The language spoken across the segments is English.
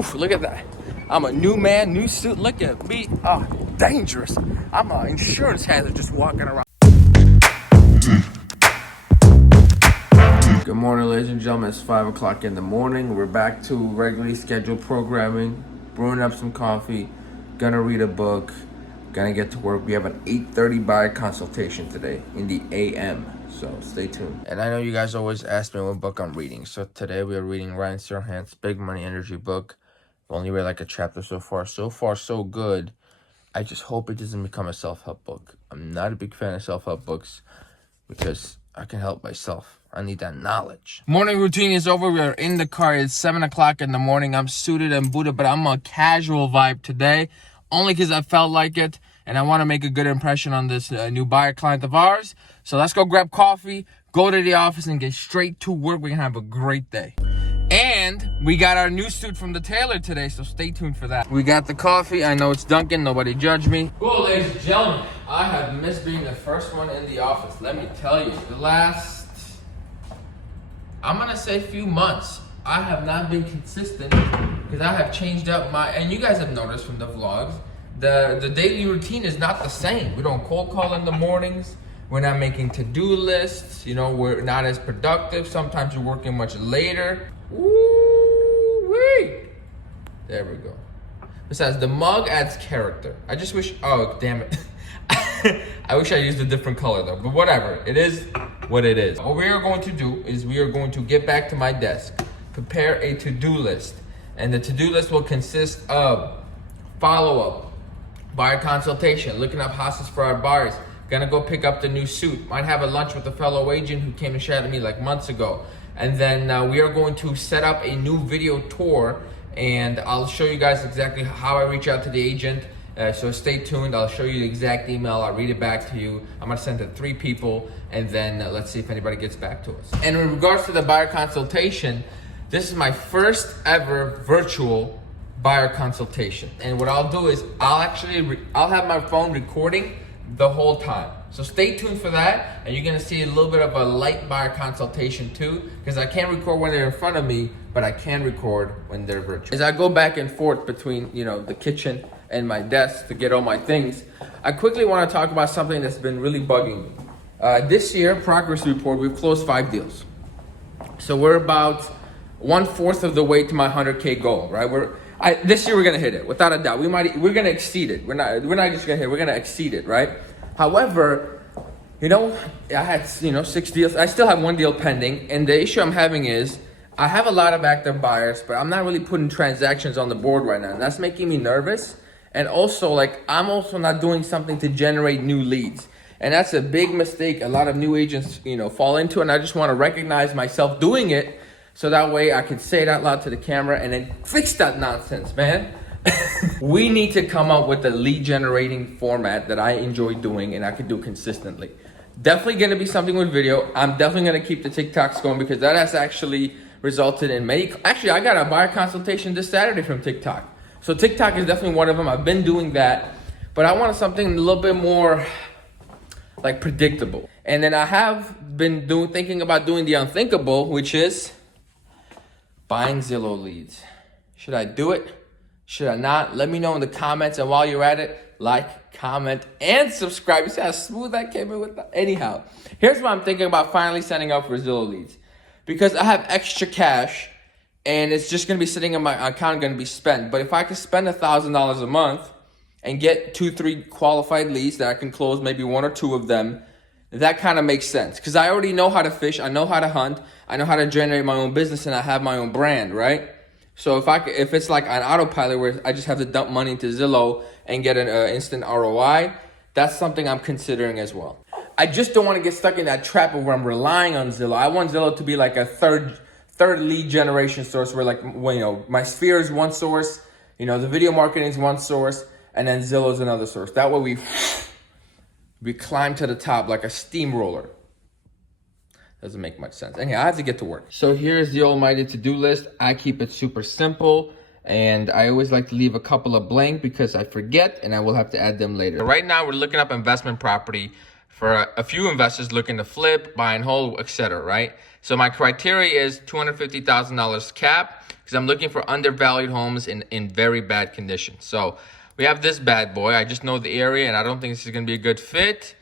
Oof, look at that. I'm a new man, new suit. Look at me. Oh, dangerous. I'm an insurance hazard just walking around. Good morning, ladies and gentlemen. It's 5 o'clock in the morning. We're back to regularly scheduled programming, brewing up some coffee, gonna read a book, gonna get to work. We have an 8:30 buyer consultation today in the AM, so stay tuned. And I know you guys always ask me what book I'm reading, so today we are reading Ryan Serhant's Big Money Energy book. I've only read like a chapter so far. So far, so good. I just hope it doesn't become a self-help book. I'm not a big fan of self-help books because I can help myself. I need that knowledge. Morning routine is over. We are in the car. It's 7 o'clock in the morning. I'm suited and booted, but I'm a casual vibe today, only because I felt like it, and I want to make a good impression on this new buyer client of ours. So let's go grab coffee, go to the office, and get straight to work. We're going to have a great day. And we got our new suit from the tailor today, so stay tuned for that. We got the coffee. I know it's Dunkin'. Nobody judge me. Well, ladies and gentlemen, I have missed being the first one in the office. Let me tell you, the last, I'm going to say few months, I have not been consistent because I have changed up my, and you guys have noticed from the vlogs, the daily routine is not the same. We don't cold call in the mornings. We're not making to-do lists. You know, we're not as productive. Sometimes we're working much later. Woo-wee. There we go. Besides, the mug adds character. I just wish, oh, damn it. I wish I used a different color though, but whatever. It is what it is. What we are going to do is we are going to get back to my desk, prepare a to-do list. And the to-do list will consist of follow-up, buyer consultation, looking up houses for our buyers, gonna go pick up the new suit, might have a lunch with a fellow agent who came and chatted to me like months ago. And then we are going to set up a new video tour, and I'll show you guys exactly how I reach out to the agent. So stay tuned. I'll show you the exact email. I'll read it back to you. I'm gonna send it to 3 people, and then let's see if anybody gets back to us. And in regards to the buyer consultation, this is my first ever virtual buyer consultation. And what I'll do is I'll have my phone recording the whole time. So stay tuned for that, and you're gonna see a little bit of a light buyer consultation too, because I can't record when they're in front of me, but I can record when they're virtual. As I go back and forth between, you know, the kitchen and my desk to get all my things, I quickly want to talk about something that's been really bugging me. This year, progress report, we've closed 5 deals. So we're about 1/4 of the way to my 100K goal, right? This year we're gonna hit it without a doubt. We're gonna exceed it. We're not just gonna hit it, we're gonna exceed it, right? However, you know, I had 6 deals. I still have 1 deal pending, and the issue I'm having is I have a lot of active buyers, but I'm not really putting transactions on the board right now, and that's making me nervous. And also, like, I'm also not doing something to generate new leads, and that's a big mistake a lot of new agents, fall into. And I just want to recognize myself doing it, so that way I can say it out loud to the camera and then fix that nonsense, man. We need to come up with a lead generating format that I enjoy doing and I can do consistently. Definitely going to be something with video. I'm definitely going to keep the TikToks going because that has actually resulted in many. Actually, I got a buyer consultation this Saturday from TikTok. So TikTok is definitely one of them. I've been doing that, but I wanted something a little bit more like predictable. And then I have been thinking about doing the unthinkable, which is buying Zillow leads. Should I do it? Should I not? Let me know in the comments. And while you're at it, like, comment, and subscribe. You see how smooth I came in with that? Anyhow, here's what I'm thinking about finally signing up for Zillow leads. Because I have extra cash, and it's just going to be sitting in my account, going to be spent. But if I could spend $1,000 a month and get 2-3 qualified leads that I can close, maybe 1 or 2 of them, that kind of makes sense. Because I already know how to fish. I know how to hunt. I know how to generate my own business, and I have my own brand, right? So if it's like an autopilot where I just have to dump money into Zillow and get an instant ROI, that's something I'm considering as well. I just don't want to get stuck in that trap of where I'm relying on Zillow. I want Zillow to be like a third lead generation source where, like, my sphere is one source, the video marketing is one source, and then Zillow is another source. That way we climb to the top like a steamroller. Doesn't make much sense. Anyhow, I have to get to work. So here's the almighty to-do list. I keep it super simple, and I always like to leave a couple of blank because I forget, and I will have to add them later. Right now, we're looking up investment property for a few investors looking to flip, buy and hold, etc., right? So my criteria is $250,000 cap because I'm looking for undervalued homes in very bad condition. So we have this bad boy. I just know the area and I don't think this is going to be a good fit.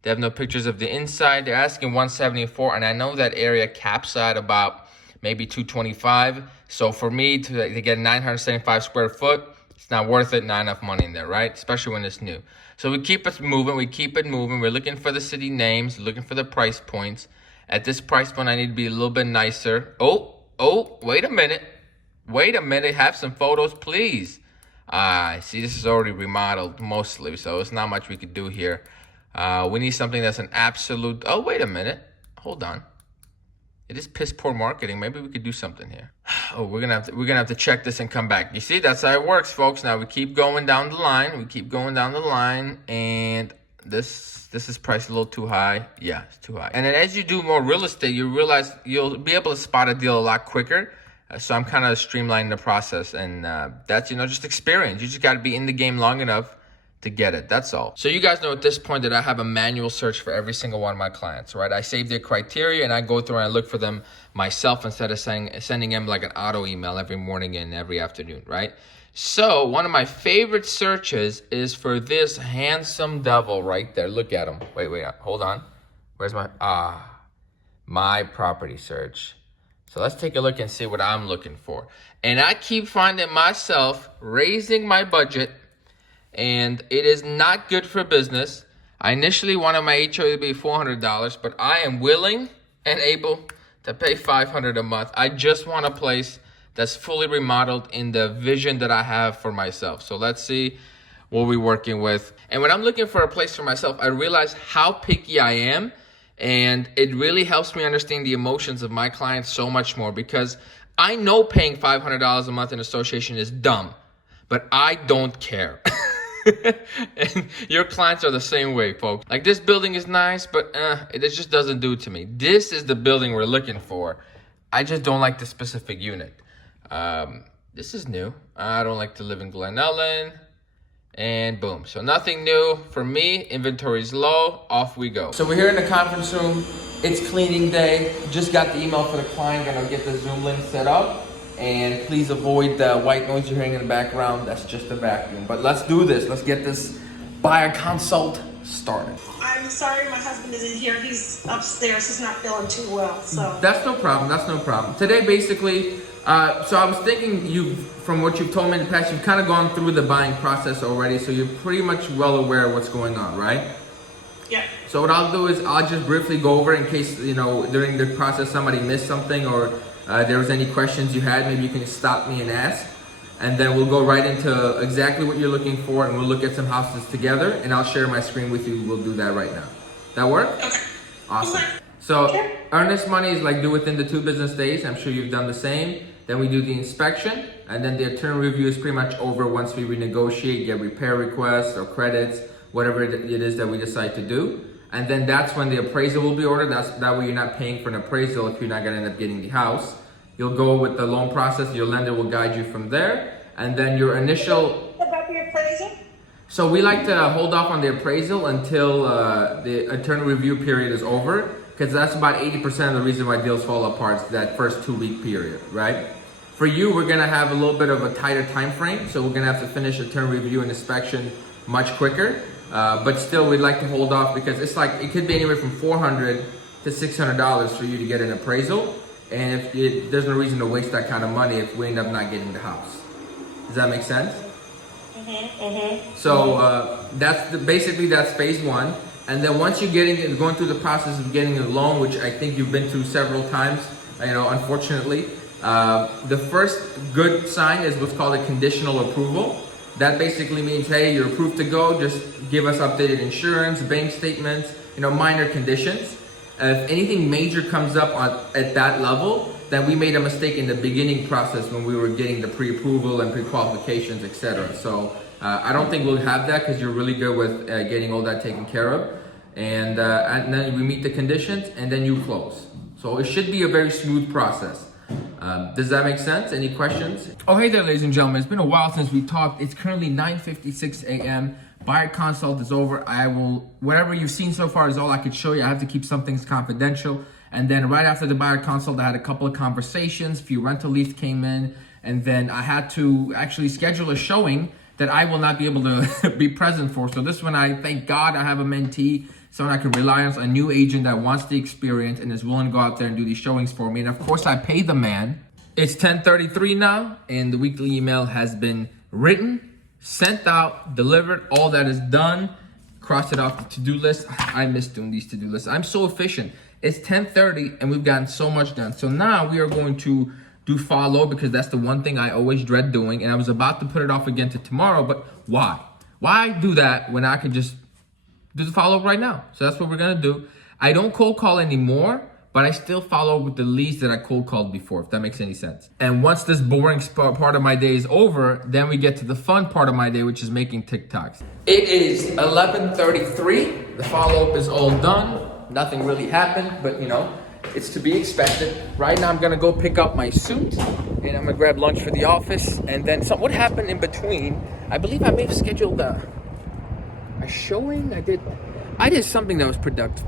They have no pictures of the inside. They're asking 174, and I know that area caps at about maybe 225. So for me to get 975 square foot, it's not worth it, not enough money in there, right? Especially when it's new. So we keep it moving, We're looking for the city names, looking for the price points. At this price point, I need to be a little bit nicer. Oh, wait a minute. Have some photos, please. See, this is already remodeled mostly, so it's not much we could do here. We need something that's an absolute, oh, wait a minute. Hold on. It is piss poor marketing. Maybe we could do something here. Oh, we're gonna have to check this and come back. You see, that's how it works, folks. Now we keep going down the line. And this is priced a little too high. Yeah, it's too high. And then as you do more real estate, you realize you'll be able to spot a deal a lot quicker. So I'm kind of streamlining the process, and that's, just experience. You just got to be in the game long enough to get it. That's all. So you guys know at this point that I have a manual search for every single one of my clients, right? I save their criteria and I go through and I look for them myself instead of sending them like an auto email every morning and every afternoon, right? So one of my favorite searches is for this handsome devil right there. Look at him. Wait, hold on. Where's my property search? So let's take a look and see what I'm looking for. And I keep finding myself raising my budget, and it is not good for business. I initially wanted my HOA to be $400, but I am willing and able to pay $500 a month. I just want a place that's fully remodeled in the vision that I have for myself. So let's see what we're working with. And when I'm looking for a place for myself, I realize how picky I am, and it really helps me understand the emotions of my clients so much more, because I know paying $500 a month in association is dumb, but I don't care. And your clients are the same way, folks. Like, this building is nice, but it just doesn't do it to me. This is the building we're looking for. I just don't like the specific unit. This is new. I don't like to live in Glen Ellen. And boom. So nothing new for me. Inventory is low. Off we go. So we're here in the conference room. It's cleaning day. Just got the email for the client. Gonna get the Zoom link set up. And please avoid the white noise you're hearing in the background. That's just the vacuum. But let's do this. Let's get this buyer consult started. I'm sorry my husband isn't here. He's upstairs. He's not feeling too well. So that's no problem. Today, basically, so I was thinking, from what you've told me in the past, you've kind of gone through the buying process already, so you're pretty much well aware of what's going on, right? Yeah. So what I'll do is I'll just briefly go over in case, during the process somebody missed something, or there was any questions you had. Maybe you can stop me and ask, and then we'll go right into exactly what you're looking for, and we'll look at some houses together, and I'll share my screen with you. We'll do that right now. That work? Okay. Awesome. So earnest money is like due within the 2 business days. I'm sure you've done the same. Then we do the inspection, and then the attorney review is pretty much over once we renegotiate, get repair requests or credits, whatever it is that we decide to do. And then that's when the appraisal will be ordered. That way you're not paying for an appraisal if you're not gonna end up getting the house. You'll go with the loan process. Your lender will guide you from there. And then your initial... About the appraisal? So we like to hold off on the appraisal until the attorney review period is over, because that's about 80% of the reason why deals fall apart, that first 2-week period, right? For you, we're gonna have a little bit of a tighter time frame, so we're gonna have to finish attorney review and inspection much quicker. But still, we'd like to hold off because it could be anywhere from $400 to $600 for you to get an appraisal, and there's no reason to waste that kind of money if we end up not getting the house. Does that make sense? So that's basically that's phase 1. And then once you're going through the process of getting a loan, which I think you've been through several times, unfortunately, the first good sign is what's called a conditional approval. That basically means, hey, you're approved to go. Just give us updated insurance, bank statements, minor conditions. If anything major comes up at that level, then we made a mistake in the beginning process when we were getting the pre-approval and pre-qualifications, etc. So I don't think we'll have that because you're really good with getting all that taken care of. And then we meet the conditions and then you close. So it should be a very smooth process. Does that make sense? Any questions? Oh, hey there, ladies and gentlemen. It's been a while since we talked. It's currently 9:56 a.m. Buyer consult is over. I will, whatever you've seen so far is all I could show you. I have to keep some things confidential. And then right after the buyer consult, I had a couple of conversations, a few rental leads came in, and then I had to actually schedule a showing that I will not be able to be present for. So this one, I thank God I have a mentee, someone I can rely on, a new agent that wants the experience and is willing to go out there and do these showings for me. And of course, I pay the man. It's 10:33 now, and the weekly email has been written, sent out, delivered. All that is done. Cross it off the to-do list. I miss doing these to-do lists. I'm so efficient. It's 10:30 and we've gotten so much done. So now we are going to do follow, because that's the one thing I always dread doing. And I was about to put it off again to tomorrow, but why? Why do that when I can just do the follow right now? So that's what we're gonna do. I don't cold call anymore, but I still follow with the leads that I cold called before, if that makes any sense. And once this boring part of my day is over, then we get to the fun part of my day, which is making TikToks. It is 11:33. The follow-up is all done. Nothing really happened, but you know, it's to be expected. Right now I'm gonna go pick up my suit and I'm gonna grab lunch for the office. And then what happened in between, I believe I may have scheduled a showing. I did something that was productive.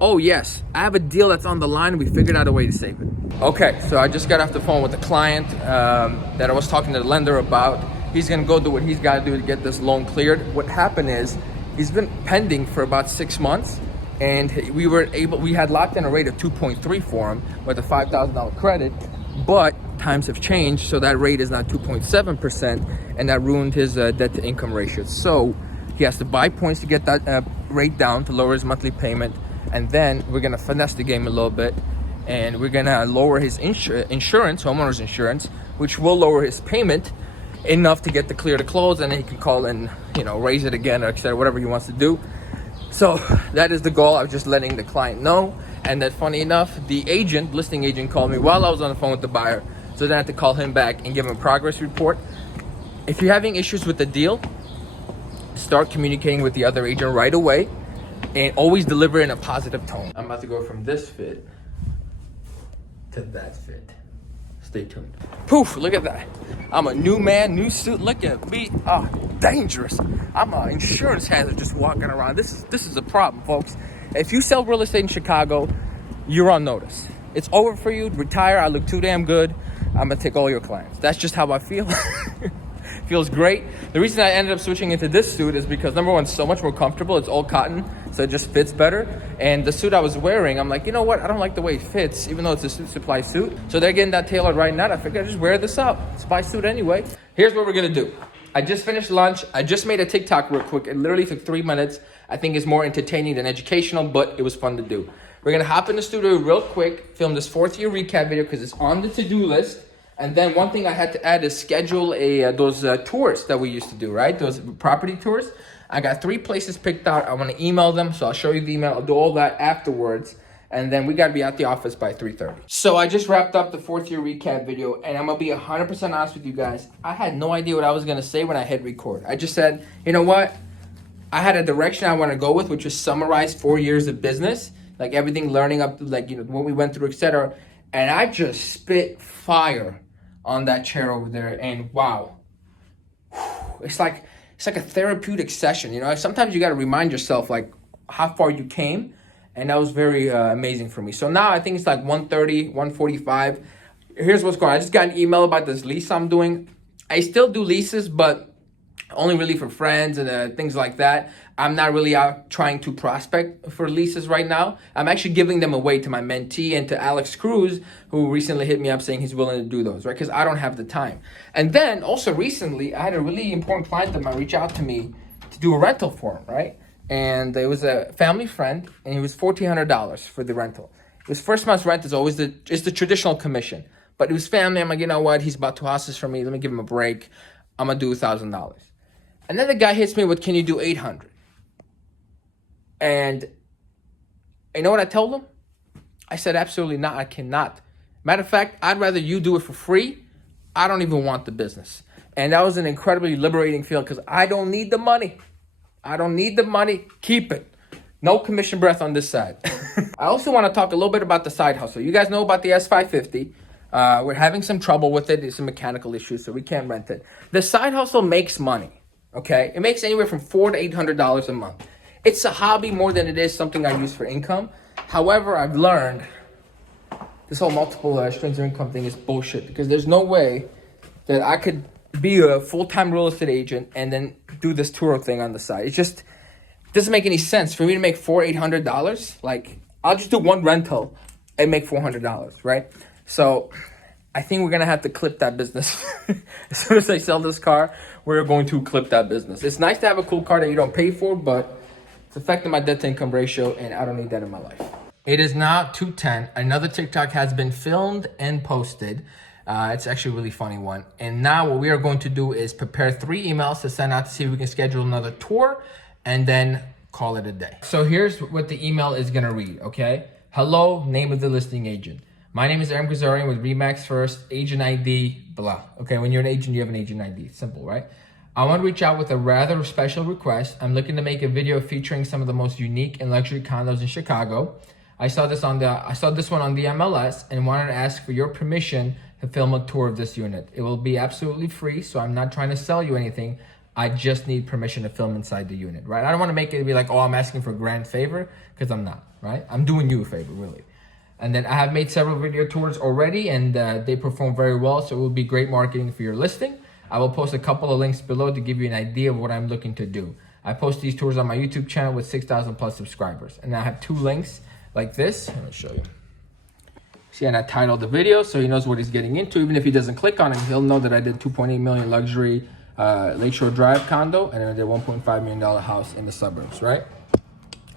Oh yes, I have a deal that's on the line. We figured out a way to save it. Okay, so I just got off the phone with the client that I was talking to the lender about. He's gonna go do what he's gotta do to get this loan cleared. What happened is, he's been pending for about 6 months, and we had locked in a rate of 2.3 for him with a $5,000 credit, but times have changed, so that rate is now 2.7%, and that ruined his debt to income ratio. So he has to buy points to get that rate down to lower his monthly payment. And then we're gonna finesse the game a little bit, and we're gonna lower his insurance, homeowner's insurance, which will lower his payment enough to get the clear to close, and then he can call and, you know, raise it again, or etc., whatever he wants to do. So that is the goal. I was just letting the client know. And then funny enough, the listing agent called me while I was on the phone with the buyer. So then I had to call him back and give him a progress report. If you're having issues with the deal, start communicating with the other agent right away. And always deliver in a positive tone. I'm about to go from this fit to that fit. Stay tuned. Poof, look at that. I'm a new man, new suit. Look at me. Oh, dangerous. I'm an insurance hazard just walking around. This is a problem, folks. If you sell real estate in Chicago, you're on notice. It's over for you. Retire. I look too damn good. I'm gonna take all your clients. That's just how I feel. Feels great. The reason I ended up switching into this suit is because number one, it's so much more comfortable. It's all cotton, so it just fits better. And the suit I was wearing, I'm like, you know what? I don't like the way it fits, even though it's a suit supply suit. So they're getting that tailored right now. I figured I'd just wear this out. Supply suit anyway. Here's what we're gonna do. I just finished lunch. I just made a TikTok real quick. It literally took 3 minutes. I think it's more entertaining than educational, but it was fun to do. We're gonna hop in the studio real quick, film this 4th-year recap video because it's on the to-do list. And then one thing I had to add is schedule those tours that we used to do, right? Those property tours. I got 3 places picked out. I want to email them, so I'll show you the email. I'll do all that afterwards. And then we got to be at the office by 3:30. So I just wrapped up the 4th-year recap video, and I'm going to be 100% honest with you guys. I had no idea what I was going to say when I hit record. I just said, you know what? I had a direction I want to go with, which was summarize 4 years of business, like everything learning up to, like, you know, what we went through, etc. And I just spit fire on that chair over there, and wow, it's like a therapeutic session. You know, sometimes you got to remind yourself like how far you came, and that was very amazing for me. So now I think it's like 1:30, 1:45. Here's what's going on. I just got an email about this lease I'm doing. I still do leases, but only really for friends and things like that. I'm not really out trying to prospect for leases right now. I'm actually giving them away to my mentee and to Alex Cruz, who recently hit me up saying he's willing to do those, right? Because I don't have the time. And then also recently, I had a really important client of mine reach out to me to do a rental for him, right? And it was a family friend, and it was $1,400 for the rental. His first month's rent is always the traditional commission. But it was family. I'm like, you know what? He's about 2 houses from me. Let me give him a break. I'm going to do $1,000. And then the guy hits me with, can you do 800? And you know what I told him? I said, absolutely not. I cannot. Matter of fact, I'd rather you do it for free. I don't even want the business. And that was an incredibly liberating feeling because I don't need the money. I don't need the money. Keep it. No commission breath on this side. I also want to talk a little bit about the side hustle. You guys know about the S550. We're having some trouble with it. It's a mechanical issue, so we can't rent it. The side hustle makes money, Okay, it makes anywhere from $400 to $800 a month. It's a hobby more than it is something I use for income. However, I've learned this whole multiple streams of income thing is bullshit, because there's no way that I could be a full-time real estate agent and then do this Turo thing on the side. It just doesn't make any sense for me to make $800. Like, I'll just do one rental and make $400, right? So I think we're gonna have to clip that business. As soon as I sell this car, we're going to clip that business. It's nice to have a cool car that you don't pay for, but it's affecting my debt to income ratio, and I don't need that in my life. It is now 2:10. Another TikTok has been filmed and posted. It's actually a really funny one. And now what we are going to do is prepare 3 emails to send out to see if we can schedule another tour and then call it a day. So here's what the email is gonna read, okay? Hello, name of the listing agent. My name is Aram Ghazaryan with Remax First, agent ID, blah. Okay, when you're an agent, you have an agent ID. Simple, right? I want to reach out with a rather special request. I'm looking to make a video featuring some of the most unique and luxury condos in Chicago. I saw this one on the MLS and wanted to ask for your permission to film a tour of this unit. It will be absolutely free, so I'm not trying to sell you anything. I just need permission to film inside the unit, right? I don't want to make it be like, oh, I'm asking for a grand favor, because I'm not, right? I'm doing you a favor, really. And then I have made several video tours already, and they perform very well, so it will be great marketing for your listing. I will post a couple of links below to give you an idea of what I'm looking to do. I post these tours on my YouTube channel with 6,000 plus subscribers. And I have 2 links like this. Let me show you. See, and I titled the video so he knows what he's getting into. Even if he doesn't click on it, he'll know that I did 2.8 million luxury Lakeshore Drive condo, and then I did $1.5 million house in the suburbs, right?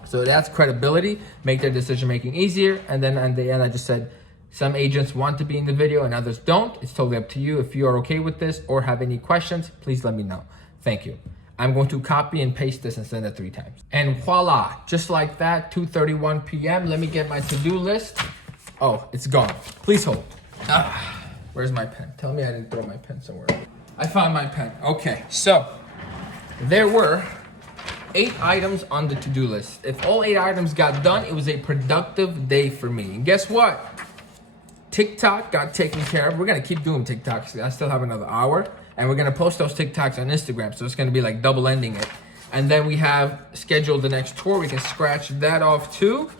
So that's credibility, make their decision-making easier. And then at the end, I just said, some agents want to be in the video and others don't. It's totally up to you. If you are okay with this or have any questions, please let me know. Thank you. I'm going to copy and paste this and send it 3 times. And voila, just like that, 2:31 p.m. Let me get my to-do list. Oh, it's gone. Please hold. Where's my pen? Tell me I didn't throw my pen somewhere. I found my pen. Okay, so there were 8 items on the to-do list. If all 8 items got done, it was a productive day for me. And guess what? TikTok got taken care of. We're gonna keep doing TikToks. I still have another hour, and we're gonna post those TikToks on Instagram. So it's gonna be like double ending it. And then we have scheduled the next tour. We can scratch that off too.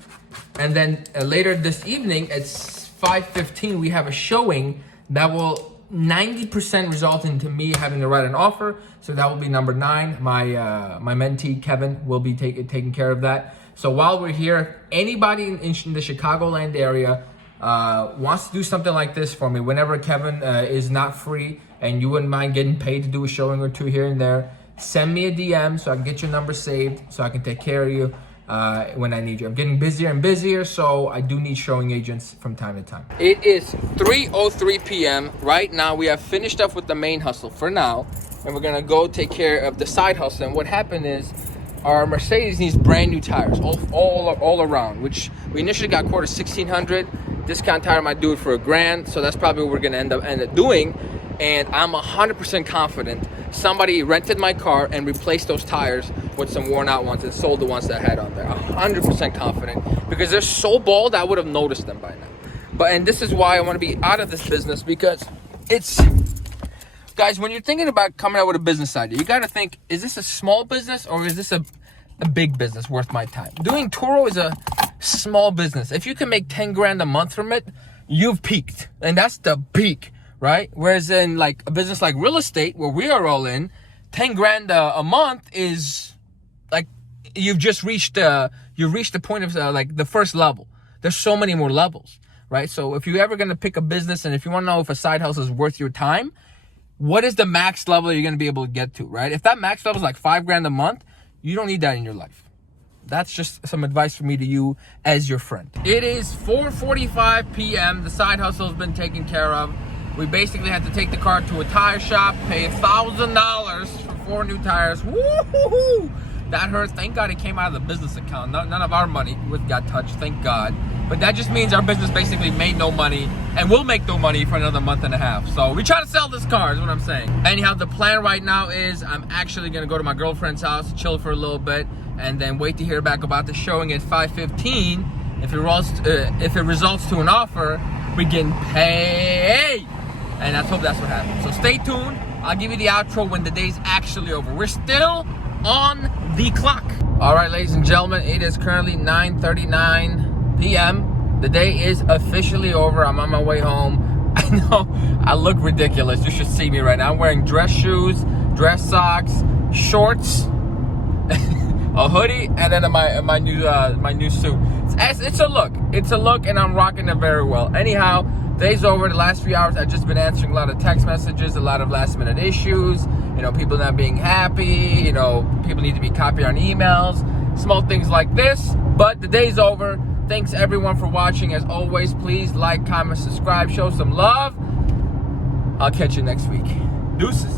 And then later this evening at 5:15, we have a showing that will 90% result into me having to write an offer. So that will be number 9. My mentee Kevin will be taking care of that. So while we're here, anybody in the Chicagoland area wants to do something like this for me, whenever Kevin is not free and you wouldn't mind getting paid to do a showing or 2 here and there, send me a DM so I can get your number saved so I can take care of you when I need you. I'm getting busier and busier, so I do need showing agents from time to time. It is 3:03 p.m. Right now, we have finished up with the main hustle for now, and we're gonna go take care of the side hustle. And what happened is, our Mercedes needs brand new tires all around, which we initially got quoted $1,600. Discount tire might do it for $1,000, so that's probably what we're gonna end up doing. And I'm 100% confident somebody rented my car and replaced those tires with some worn out ones and sold the ones that I had on there. 100% confident, because they're so bald I would have noticed them by now. And this is why I want to be out of this business, because it's, guys, when you're thinking about coming out with a business idea, you got to think, is this a small business or is this a big business worth my time? Doing Turo is a small business. If you can make 10 grand a month from it, you've peaked, and that's the peak. Right? Whereas in like a business like real estate, where we are all in, 10 grand a month is like, you've reached the point of like the first level. There's so many more levels, right? So if you're ever going to pick a business, and if you want to know if a side hustle is worth your time, what is the max level you're going to be able to get to, right? If that max level is like 5 grand a month, you don't need that in your life. That's just some advice from me to you as your friend. It is 4:45 p.m. The side hustle has been taken care of. We basically had to take the car to a tire shop, pay $1,000 for 4 new tires. Woo-hoo-hoo! That hurt. Thank God it came out of the business account. None of our money got touched, thank God. But that just means our business basically made no money, and will make no money for another month and a half. So we try to sell this car is what I'm saying. Anyhow, the plan right now is I'm actually going to go to my girlfriend's house, chill for a little bit, and then wait to hear back about the showing at 5:15. If it results to an offer, we're getting paid. And let's hope that's what happens. So stay tuned. I'll give you the outro when the day's actually over. We're still on the clock. All right, ladies and gentlemen, it is currently 9:39 p.m. The day is officially over. I'm on my way home. I know I look ridiculous. You should see me right now. I'm wearing dress shoes, dress socks, shorts, a hoodie, and then my new suit. It's a look. It's a look, and I'm rocking it very well. Anyhow, day's over. The last few hours, I've just been answering a lot of text messages, a lot of last-minute issues. You know, people not being happy. You know, people need to be copied on emails. Small things like this. But the day's over. Thanks everyone for watching. As always, please like, comment, subscribe, show some love. I'll catch you next week. Deuces.